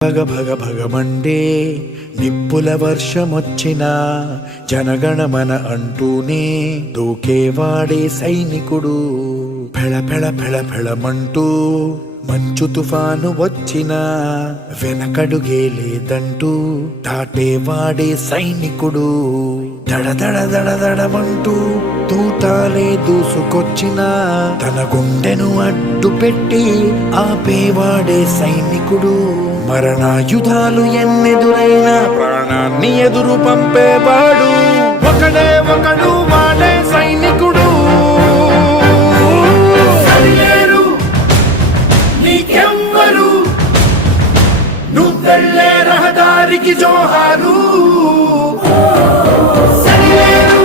భగ భగ భగమండే నిప్పుల వర్షమొచ్చినా జనగణమన అంటూనే దూకేవాడే సైనికుడు. ఫెళ ఫెళ ఫెళ ఫెళమంటూ మంచు తుఫాను వచ్చినా వెనకడుగే లేదంటూ దాటేవాడే సైనికుడు. దడ దడ దడ దడమంటూ తూటాలే దూసుకొచ్చినా తన గుండెను అడ్డు పెట్టి ఆపేవాడే సైనికుడు. మరణాయుధాలు ఎన్నెదురైనా ప్రాణాన్ని ఎదురు పంపేవాడు ఒకడే ఒకడు, వాడే సైనికుడు. సరిలేరు నీకెవ్వరు, నువ్వెళ్ళే రహదారికి జోహారు. సరిలేరు